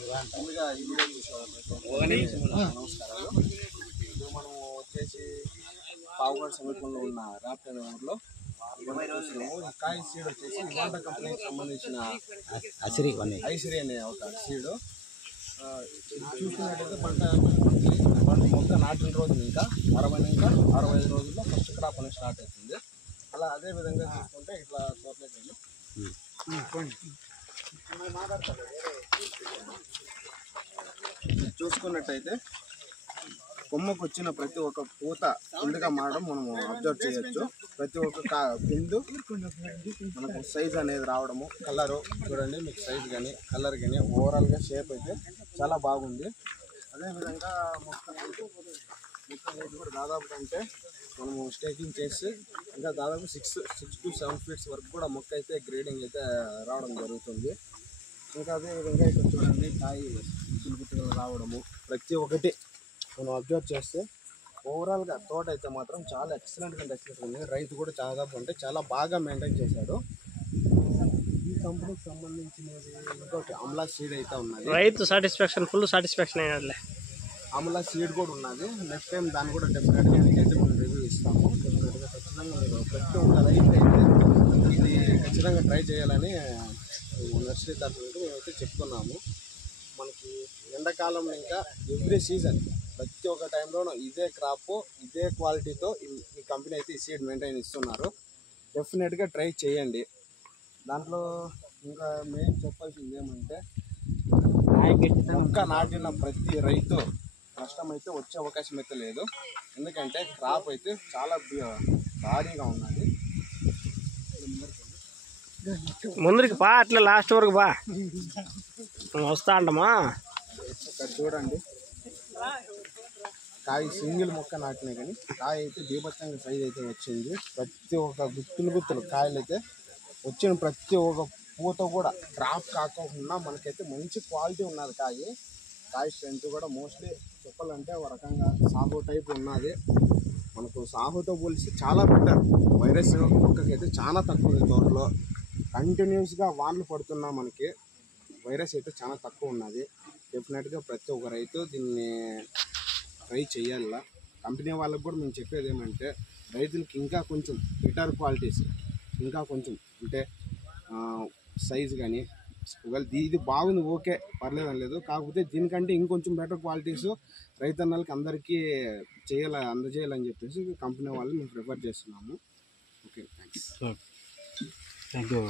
ముందుగా ఈ వీడియో చూసేవాళ్ళకి నమస్కారాలు. ఇప్పుడు మనం వచ్చేసి పావుగడ సమీపంలో ఉన్న రాప్ట్ అనే ఊరిలో చూస్తున్నాము. ఈ కాయ సీడ్ వచ్చేసి ఇవాంటా కంపెనీకి సంబంధించిన ఐసిరి అనే ఒక సీడ్. చూసుకున్నట్టయితే పంట మొక్క నాటిన రోజులు ఇంకా 65 రోజుల్లో ఫస్ట్ క్రాప్ అనేది స్టార్ట్ అవుతుంది. అలా అదే విధంగా చూసుకుంటే ఇట్లా తోటలోకి చూసుకున్నట్టయితే కొమ్మకు వచ్చిన ప్రతి ఒక్క పూత పిండిగా మారడం మనము అబ్జర్వ్ చేయొచ్చు. ప్రతి ఒక్క పిండు మనకు సైజ్ అనేది రావడము, కలరు చూడండి, మీకు సైజ్ కానీ కలర్ కానీ ఓవరాల్గా షేప్ అయితే చాలా బాగుంది. అదేవిధంగా మొక్క కూడా దాదాపు కంటే మనము స్టేకింగ్ చేసి ఇంకా దాదాపు 6 to 7 feet వరకు కూడా మొక్క అయితే గ్రేడింగ్ అయితే రావడం జరుగుతుంది. ఇంకా అదేవిధంగా ఇక్కడ చూడండి కాయ గుత్తులు రావడము ప్రతి ఒక్కటి మనం అబ్జర్వ్ చేస్తే ఓవరాల్గా తోట అయితే మాత్రం చాలా ఎక్సలెంట్గా ఉంది. రైతు కూడా చాలా బాగా మెయింటైన్ చేశాడు. ఈ కంపెనీకి సంబంధించినది ఇంకోటి అమలా సీడ్ అయితే ఉన్నది. రైతు సాటిస్ఫాక్షన్, ఫుల్ సాటిస్ఫాక్షన్ అయినట్లే. అమలా సీడ్ కూడా ఉన్నది. నెక్స్ట్ టైం దాన్ని కూడా డెఫినెట్గా అయితే మనం రివ్యూ ఇస్తాము. డెఫినెట్గా ఖచ్చితంగా మీరు ప్రతి ఒక్క రైతు అయితే ఇది ఖచ్చితంగా ట్రై చేయాలని నర్సరీ తరఫు నుండి మేమైతే చెప్తున్నాము. మనకి ఎండాకాలంలో ఇంకా ఎవ్రీ సీజన్ ప్రతి ఒక్క టైంలోనూ ఇదే క్రాప్ ఇదే క్వాలిటీతో ఈ కంపెనీ అయితే ఈ సీడ్ మెయింటైన్ ఇస్తున్నారు. డెఫినెట్గా ట్రై చేయండి. దాంట్లో ఇంకా మెయిన్ చెప్పాల్సింది ఏమంటే మొక్క నాటిన ప్రతి రైతు నష్టం అయితే వచ్చే అవకాశం అయితే లేదు. ఎందుకంటే క్రాప్ అయితే చాలా భారీగా ఉన్నది. ముందరికి బా, అట్లా లాస్ట్ వరకు బా, వస్తా అంటమా. ఇక్కడ చూడండి, కాయ సింగిల్ మొక్క నాటినా కానీ కాయ అయితే బీభత్సంగా సైజ్ అయితే వచ్చింది. ప్రతి ఒక్క గుత్తులు కాయలు అయితే వచ్చిన ప్రతి ఒక్క పూత కూడా డ్రాప్ కాకుండా మనకైతే మంచి క్వాలిటీ ఉన్నది. కాయ స్ట్రెంత్ కూడా మోస్ట్లీ చెప్పాలంటే ఒక రకంగా సాహో టైప్ ఉన్నది. మనకు సాహోతో పోలిస్తే చాలా బెటర్. వైరస్ మొక్కకైతే చాలా తక్కువ ఉంది. తోటలో కంటిన్యూస్గా వానలు పడుతున్నా మనకి వైరస్ అయితే చాలా తక్కువ ఉన్నది. డెఫినెట్గా ప్రతి ఒక్క రైతు దీన్ని ట్రై చేయాల. కంపెనీ వాళ్ళకి కూడా మేము చెప్పేది ఏమంటే రైతులకి ఇంకా కొంచెం బెటర్ క్వాలిటీస్, ఇంకా కొంచెం అంటే సైజు కానీ ఒకవేళ ఇది బాగుంది ఓకే పర్లేదని లేదు, కాకపోతే దీనికంటే ఇంకొంచెం బెటర్ క్వాలిటీస్ రైతన్నలకి అందరికీ అందజేయాలని చెప్పేసి కంపెనీ వాళ్ళు మేము ప్రిఫర్ చేస్తున్నాము. Okay, thanks. Thank you.